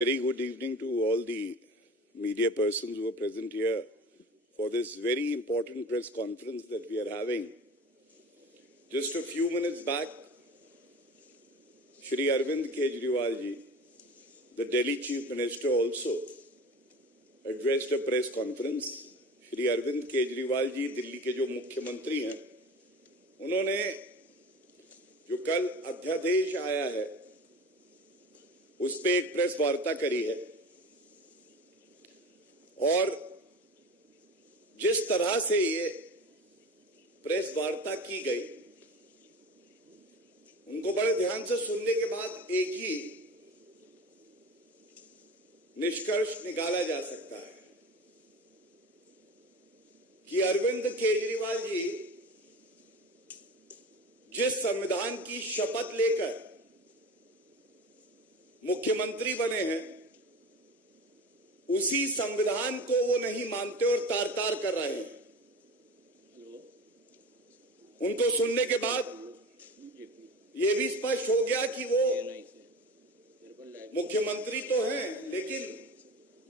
Very good evening to all the media persons who are present here for this very important press conference that we are having. Just a few minutes back, Shri Arvind Kejriwal ji, the Delhi Chief Minister, also addressed a press conference. Shri Arvind Kejriwal ji, Delhi के जो मुख्यमंत्री हैं, उन्होंने जो कल अध्यादेश आया है उस पे एक प्रेस वार्ता करी है और जिस तरह से ये प्रेस वार्ता की गई, उनको बड़े ध्यान से सुनने के बाद एक ही निष्कर्ष निकाला जा सकता है कि अरविंद केजरीवाल जी जिस संविधान की शपथ लेकर मुख्यमंत्री बने हैं, उसी संविधान को वो नहीं मानते और तार तार कर रहे हैं। उनको सुनने के बाद ये भी स्पष्ट हो गया कि वो मुख्यमंत्री तो हैं, लेकिन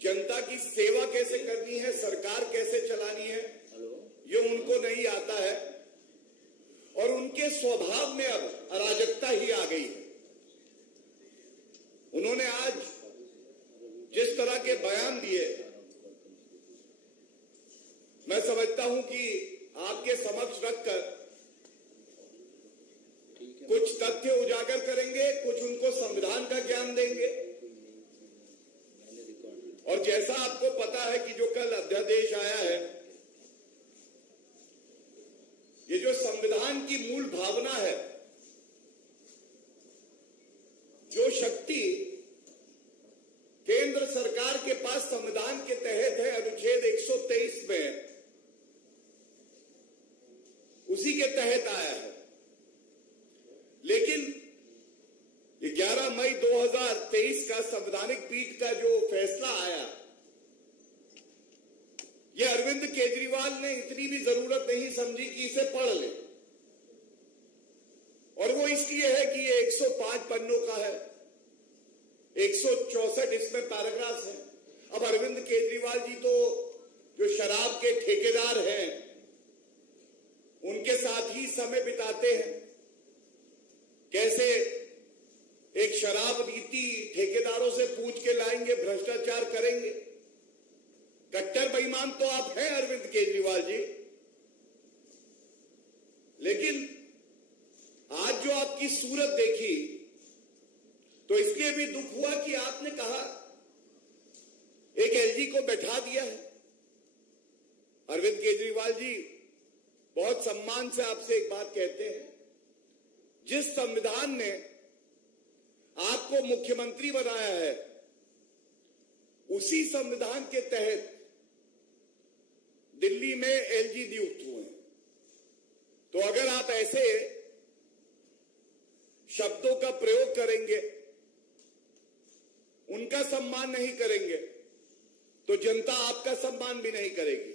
जनता की सेवा कैसे करनी है, सरकार कैसे चलानी है, ये उनको नहीं आता है और उनके स्वभाव में अब अराजकता ही आ गई है। उन्होंने आज जिस तरह के बयान दिए, मैं समझता हूं कि आपके समक्ष रखकर कुछ तथ्य उजागर करेंगे, कुछ उनको संविधान का ज्ञान देंगे। और जैसा आपको पता है कि जो कल अध्यादेश आया है, ये जो संविधान की मूल भावना है, जो शक्ति केंद्र सरकार के पास संविधान के तहत है, अनुच्छेद 123 में, उसी के तहत आया है। लेकिन 11 मई 2023 का संवैधानिक पीठ का जो फैसला आया, यह अरविंद केजरीवाल ने इतनी भी जरूरत नहीं समझी कि इसे पढ़ ले, और वो इसलिए है कि ये 105 पन्नों का है, 164 इसमें पैराग्राफ है। अब अरविंद केजरीवाल जी तो जो शराब के ठेकेदार हैं, उनके साथ ही समय बिताते हैं। कैसे एक शराब नीति ठेकेदारों से पूछ के लाएंगे, भ्रष्टाचार करेंगे। कट्टर बेईमान तो आप हैं अरविंद केजरीवाल जी, लेकिन आज जो आपकी सूरत देखी तो इसलिए भी दुख हुआ कि आपने कहा एक एलजी को बैठा दिया है। अरविंद केजरीवाल जी, बहुत सम्मान से आपसे एक बात कहते हैं, जिस संविधान ने आपको मुख्यमंत्री बनाया है, उसी संविधान के तहत दिल्ली में एलजी नियुक्त हुए हैं। तो अगर आप ऐसे शब्दों का प्रयोग करेंगे, उनका सम्मान नहीं करेंगे, तो जनता आपका सम्मान भी नहीं करेगी।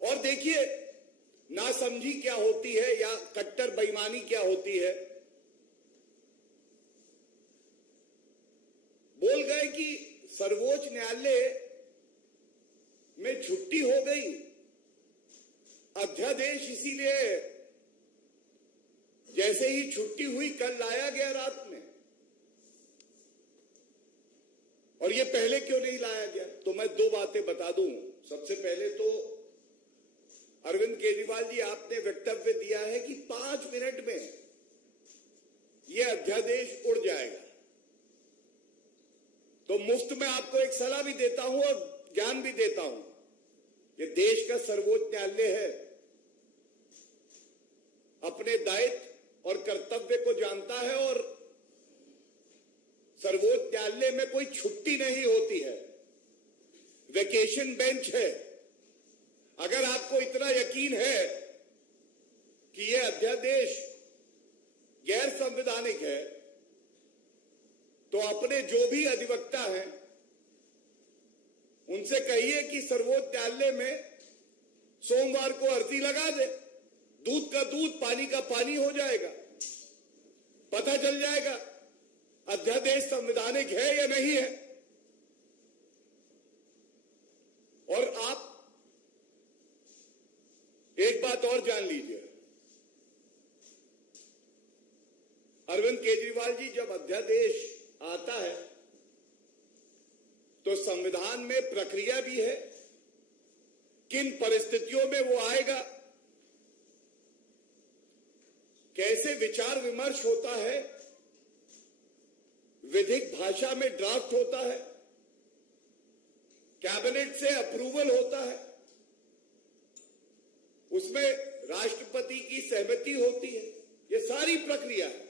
और देखिए, नासमझी क्या होती है या कट्टर बेईमानी क्या होती है। बोल गए कि सर्वोच्च न्यायालय में छुट्टी हो गई, अध्यादेश इसीलिए जैसे ही छुट्टी हुई कल लाया गया रात में, और ये पहले क्यों नहीं लाया गया। तो मैं दो बातें बता दूं। सबसे पहले तो अरविंद केजरीवाल जी, आपने वक्तव्य दिया है कि 5 मिनट में यह अध्यादेश उड़ जाएगा। तो मुफ्त में आपको एक सलाह भी देता हूं और ज्ञान भी देता हूं। ये देश का सर्वोच्च न्यायालय है, अपने दायित्व और कर्तव्य को जानता है, और सर्वोच्च न्यायालय में कोई छुट्टी नहीं होती है, वेकेशन बेंच है। अगर आपको इतना यकीन है कि यह अध्यादेश गैर संवैधानिक है, तो अपने जो भी अधिवक्ता हैं उनसे कहिए कि सर्वोच्च न्यायालय में सोमवार को अर्जी लगा दे। दूध का दूध, पानी का पानी हो जाएगा। पता चल जाएगा अध्यादेश संवैधानिक है या नहीं है। और आप एक बात और जान लीजिए, अरविंद केजरीवाल जी, जब अध्यादेश आता है तो संविधान में प्रक्रिया भी है, किन परिस्थितियों में वो आएगा, कैसे विचार विमर्श होता है, विधिक भाषा में ड्राफ्ट होता है, कैबिनेट से अप्रूवल होता है, उसमें राष्ट्रपति की सहमति होती है। ये सारी प्रक्रिया है।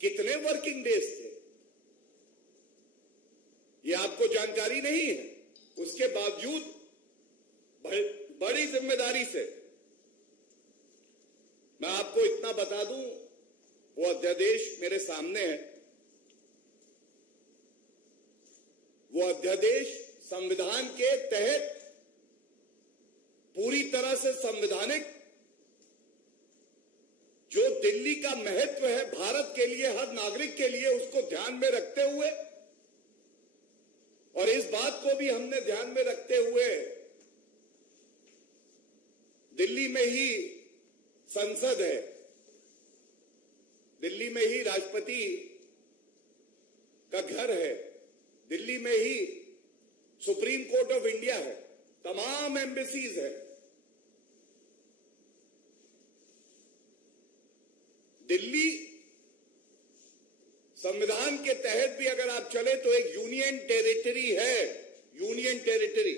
कितने वर्किंग डेज थे ये आपको जानकारी नहीं है। उसके बावजूद बड़ी जिम्मेदारी से मैं आपको इतना बता दूं, वो अध्यादेश मेरे सामने है। वो अध्यादेश संविधान के तहत पूरी तरह से संवैधानिक, जो दिल्ली का महत्व है भारत के लिए, हर नागरिक के लिए, उसको ध्यान में रखते हुए, और इस बात को भी हमने ध्यान में रखते हुए दिल्ली में ही संसद है, दिल्ली में ही राष्ट्रपति का घर है, दिल्ली में ही सुप्रीम कोर्ट ऑफ इंडिया है, तमाम एम्बेसीज है। दिल्ली संविधान के तहत भी अगर आप चले तो एक यूनियन टेरिटरी है, यूनियन टेरिटरी।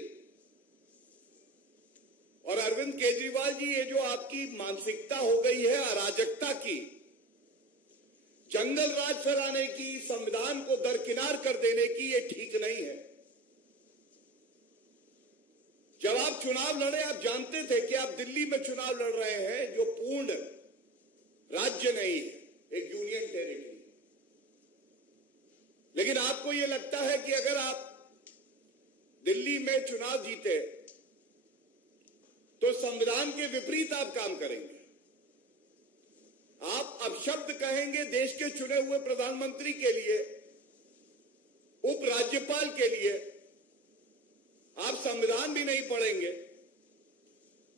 और अरविंद केजरीवाल जी, ये जो आपकी मानसिकता हो गई है अराजकता की, जंगल राज फैलाने की, संविधान को दरकिनार कर देने की, ये ठीक नहीं है। जब आप चुनाव लड़े, आप जानते थे कि आप दिल्ली में चुनाव लड़ रहे हैं, जो पूर्ण राज्य नहीं है, एक यूनियन टेरिटरी। लेकिन आपको यह लगता है कि अगर आप दिल्ली में चुनाव जीते तो संविधान के विपरीत आप काम करेंगे। आप अपशब्द कहेंगे देश के चुने हुए प्रधानमंत्री के लिए, उपराज्यपाल के लिए, आप संविधान भी नहीं पढ़ेंगे।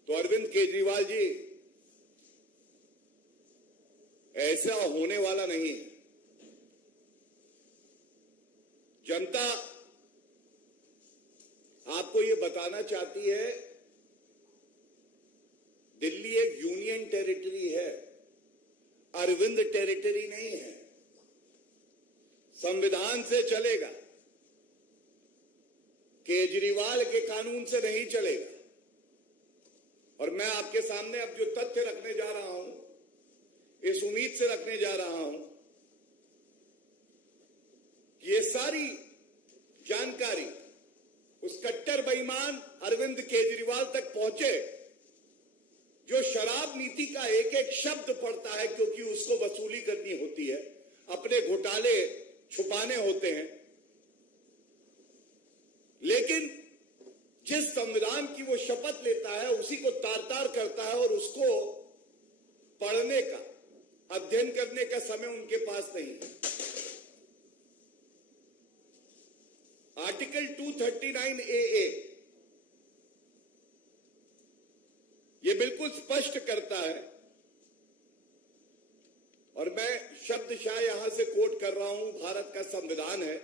तो अरविंद केजरीवाल जी, ऐसा होने वाला नहीं है। जनता आपको यह बताना चाहती है, दिल्ली एक यूनियन टेरिटरी है, अरविंद टेरिटरी नहीं है। संविधान से चलेगा, केजरीवाल के कानून से नहीं चलेगा। और मैं आपके सामने अब जो तथ्य रखने जा रहा हूं, इस उम्मीद से रखने जा रहा हूं कि ये सारी जानकारी उस कट्टर बेईमान अरविंद केजरीवाल तक पहुंचे, जो शराब नीति का एक एक शब्द पढ़ता है, क्योंकि उसको वसूली करनी होती है, अपने घोटाले छुपाने होते हैं। लेकिन जिस संविधान की वो शपथ लेता है, उसी को तार तार करता है, और उसको पढ़ने का, अध्ययन करने का समय उनके पास नहीं है। आर्टिकल 239 AA ये बिल्कुल स्पष्ट करता है, और मैं शब्दशः यहां से कोट कर रहा हूं, भारत का संविधान है,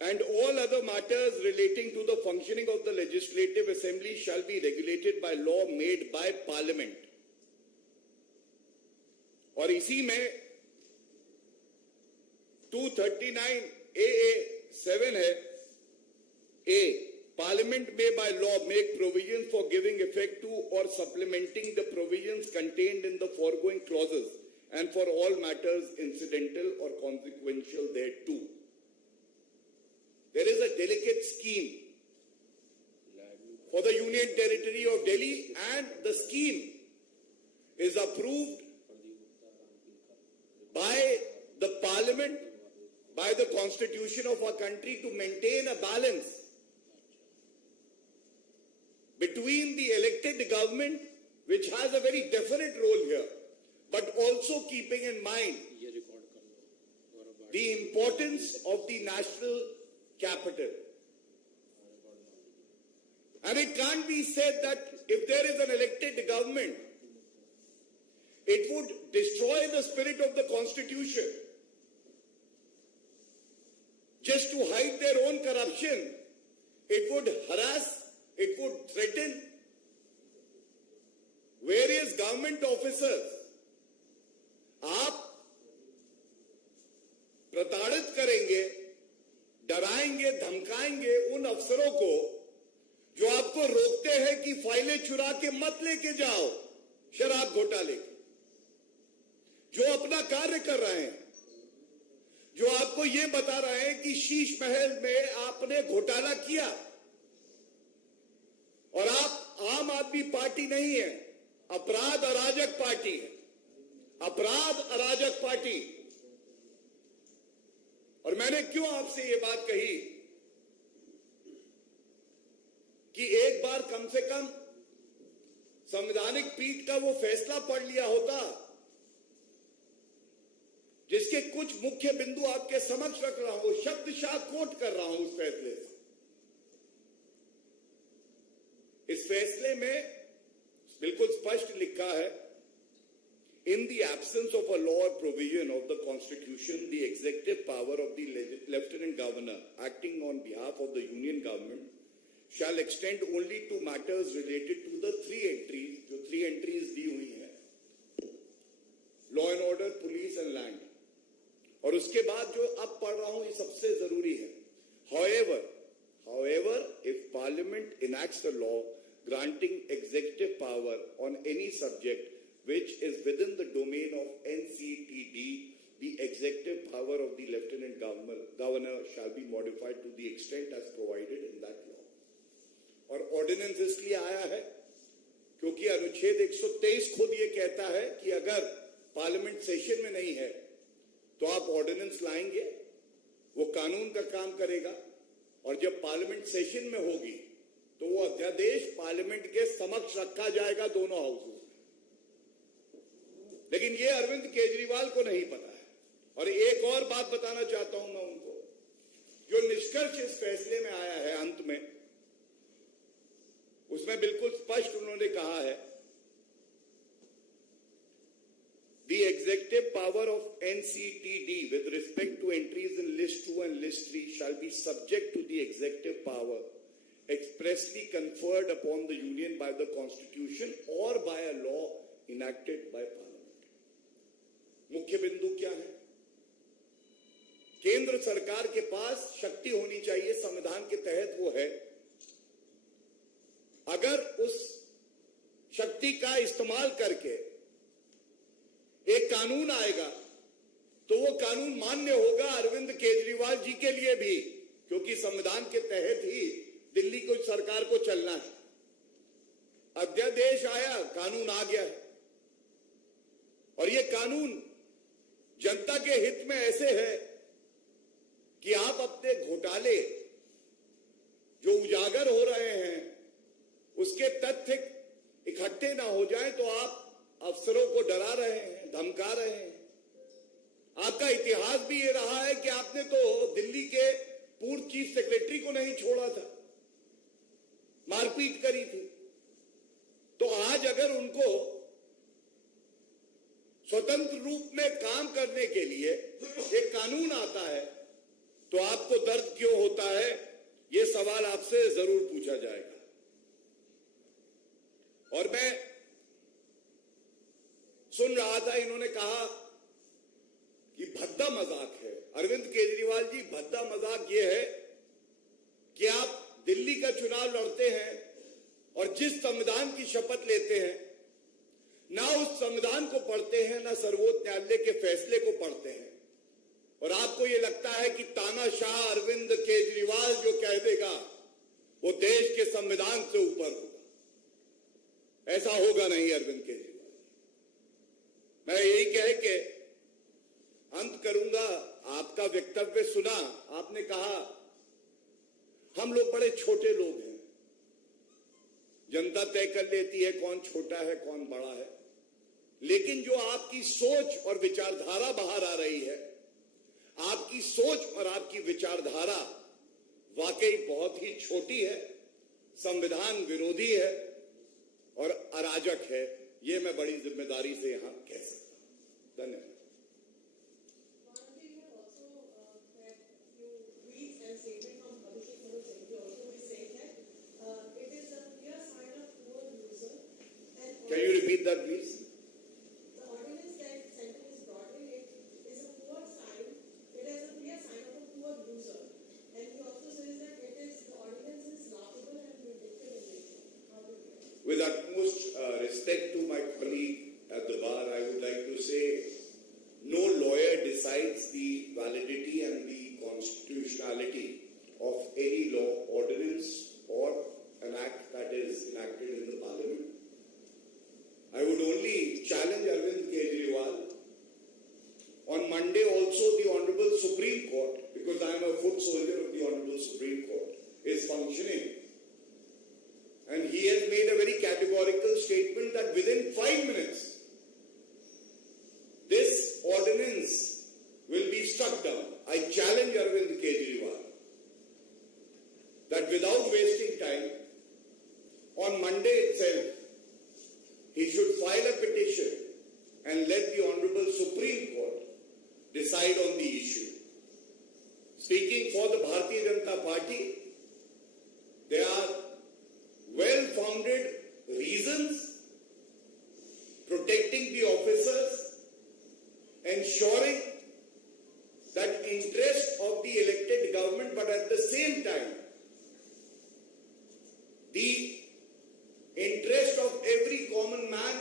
and all other matters relating to the functioning of the legislative assembly shall be regulated by law made by parliament। और इसी में 239 AA 7 है, A, Parliament may by law make provisions for giving effect to or supplementing the provisions contained in the foregoing clauses and for all matters incidental or consequential thereto। There is a delicate scheme for the Union Territory of Delhi, and the scheme is approved by the Parliament, by the Constitution of our country, to maintain a balance between the elected government, which has a very definite role here, but also keeping in mind importance of the national capital. And it can't be said that if there is an elected government, it would destroy the spirit of the Constitution just to hide their own corruption. It would harass, it would threaten various government officers. आप प्रताड़ित करेंगे, डराएंगे, धमकाएंगे उन अफसरों को जो आपको रोकते हैं कि फाइलें चुरा के मत लेके जाओ शराब घोटाले की, जो अपना कार्य कर रहे हैं, जो आपको ये बता रहे हैं कि शीश महल में आपने घोटाला किया और आप आम आदमी पार्टी नहीं है, अपराध अराजक पार्टी है, अपराध अराजक पार्टी। और मैंने क्यों आपसे ये बात कही कि एक बार कम से कम संवैधानिक पीठ का वो फैसला पढ़ लिया होता जिसके कुछ मुख्य बिंदु आपके समक्ष रख रहा हूं, शब्दशः कोट कर रहा हूं उस फैसले से। इस फैसले में बिल्कुल स्पष्ट लिखा है, in the absence of a law or provision of the Constitution, the executive power of the Lieutenant Governor acting on behalf of the Union Government shall extend only to matters related to the three entries, जो three entries दी हुई हैं, law and order, police and land। और उसके बाद जो अब पढ़ रहा हूं ये सबसे जरूरी है। However, if Parliament enacts a law granting executive power on any subject which is within the domain of NCTD, the executive power of the Lieutenant Governor shall be modified to the extent as provided in that law। और ordinance इसलिए आया है क्योंकि अनुच्छेद 123 खुद ये कहता है कि अगर पार्लियामेंट सेशन में नहीं है तो आप ऑर्डिनेंस लाएंगे, वो कानून का काम करेगा, और जब पार्लियामेंट सेशन में होगी तो वो अध्यादेश पार्लियामेंट के समक्ष रखा जाएगा दोनों हाउसेस। लेकिन ये अरविंद केजरीवाल को नहीं पता है। और एक और बात बताना चाहता हूं मैं उनको, जो निष्कर्ष इस फैसले में आया है अंत में, उसमें बिल्कुल स्पष्ट उन्होंने कहा है, the executive power of NCTD with respect to entries in list 2 and list 3 shall be subject to the executive power expressly conferred upon the union by the Constitution or by a law enacted by Parliament। मुख्य बिंदु क्या है? केंद्र सरकार के पास शक्ति होनी चाहिए, संविधान के तहत वो है। अगर उस शक्ति का इस्तेमाल करके एक कानून आएगा तो वो कानून मान्य होगा अरविंद केजरीवाल जी के लिए भी, क्योंकि संविधान के तहत ही दिल्ली को सरकार को चलना है। अध्यादेश आया, कानून आ गया है, और ये कानून जनता के हित में ऐसे है कि आप अपने घोटाले जो उजागर हो रहे हैं उसके तथ्य इकट्ठे ना हो जाए तो आप अफसरों को डरा रहे हैं, धमका रहे हैं। आपका इतिहास भी ये रहा है कि आपने तो दिल्ली के पूर्व चीफ सेक्रेटरी को नहीं छोड़ा था, मारपीट करी थी। तो आज अगर उनको स्वतंत्र रूप में काम करने के लिए एक कानून आता है तो आपको दर्द क्यों होता है, ये सवाल आपसे जरूर पूछा जाएगा। और मैं सुन रहा था, इन्होंने कहा कि भद्दा मजाक है। अरविंद केजरीवाल जी, भद्दा मजाक ये है कि आप दिल्ली का चुनाव लड़ते हैं और जिस संविधान की शपथ लेते हैं, ना उस संविधान को पढ़ते हैं, ना सर्वोच्च न्यायालय के फैसले को पढ़ते हैं, और आपको ये लगता है कि तानाशाह अरविंद केजरीवाल जो कह देगा वो देश के संविधान से ऊपर होगा। ऐसा होगा नहीं अरविंद केजरीवाल। मैं यही कह के अंत करूंगा। आपका वक्तव्य सुना, आपने कहा हम लोग बड़े छोटे लोग हैं, जनता तय कर लेती है कौन छोटा है कौन बड़ा है। लेकिन जो आपकी सोच और विचारधारा बाहर आ रही है, आपकी सोच और आपकी विचारधारा वाकई बहुत ही छोटी है, संविधान विरोधी है और अराजक है। ये मैं बड़ी जिम्मेदारी से यहां कह सकता हूं। धन्यवाद। Can you repeat that, please? The ordinance that Central is brought in, it is a poor sign. It is a clear sign of a poor user. And he also says that the ordinance is laughable and vindictive in nature. How do you feel? With utmost respect to my colleague at the bar, I would like to say no lawyer decides the validity and the constitutionality of any law, ordinance or an act that is enacted in the parliament. I would only challenge Arvind Kejriwal. On Monday also the Honorable Supreme Court, because I am a foot soldier of the Honorable Supreme Court, is functioning. And he has made a very categorical statement that within 5 minutes, this ordinance will be struck down. I challenge Arvind Kejriwal that without wasting time, on Monday itself, he should file a petition and let the Honorable Supreme Court decide on the issue. Speaking for the Bharatiya Janata Party, there are well-founded reasons protecting the officers, ensuring that interest of the elected government, but at the same time, the interest of every common man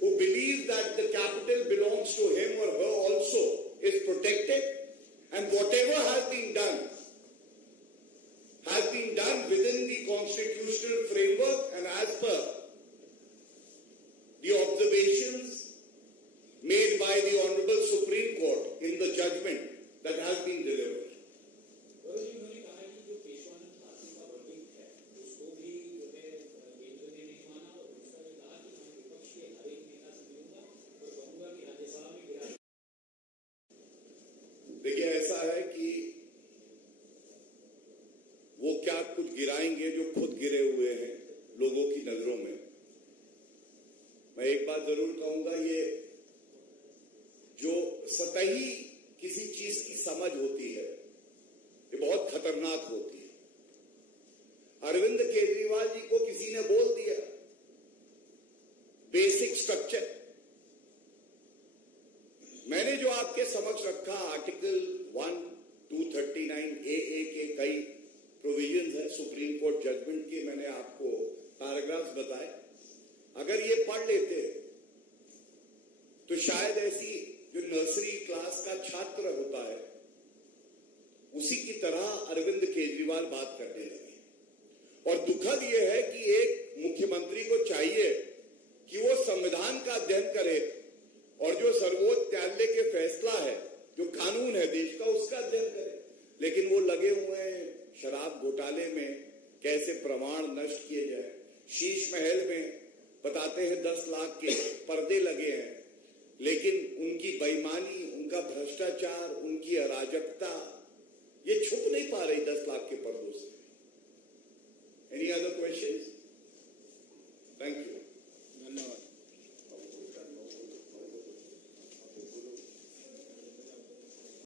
who believes that the capital belongs to him or her also is protected, and whatever has been done within the constitutional framework and as per the observations made by the Honorable Supreme Court in the judgment that has been delivered. देखिए, ऐसा है कि वो क्या कुछ गिराएंगे जो खुद गिरे हुए हैं लोगों की नजरों में। मैं एक बात जरूर कहूंगा, ये जो सतही किसी चीज की समझ होती है, ये बहुत खतरनाक होती है। अरविंद केजरीवाल जी को किसी ने बोल दिया बेसिक स्ट्रक्चर। मैंने जो आपके समक्ष रखा आर्टिकल 1, 239 AA के कई प्रोविजंस है सुप्रीम कोर्ट जजमेंट के, मैंने आपको पैराग्राफ्स बताए। अगर ये पढ़ लेते तो शायद ऐसी जो नर्सरी क्लास का छात्र होता है उसी की तरह अरविंद केजरीवाल बात करने लगे। और दुखद यह है कि एक मुख्यमंत्री को चाहिए कि वो संविधान का अध्ययन करे और जो सर्वोच्च न्यायालय के फैसला है, जो कानून है देश का, उसका अध्ययन करे। लेकिन वो लगे हुए हैं शराब घोटाले में, कैसे प्रमाण नष्ट किए जाए। शीश महल में बताते हैं 10 लाख के पर्दे लगे हैं, लेकिन उनकी बेईमानी, उनका भ्रष्टाचार, उनकी अराजकता ये छुप नहीं पा रही 10 लाख के पर्दों से। Any other questions? Thank you.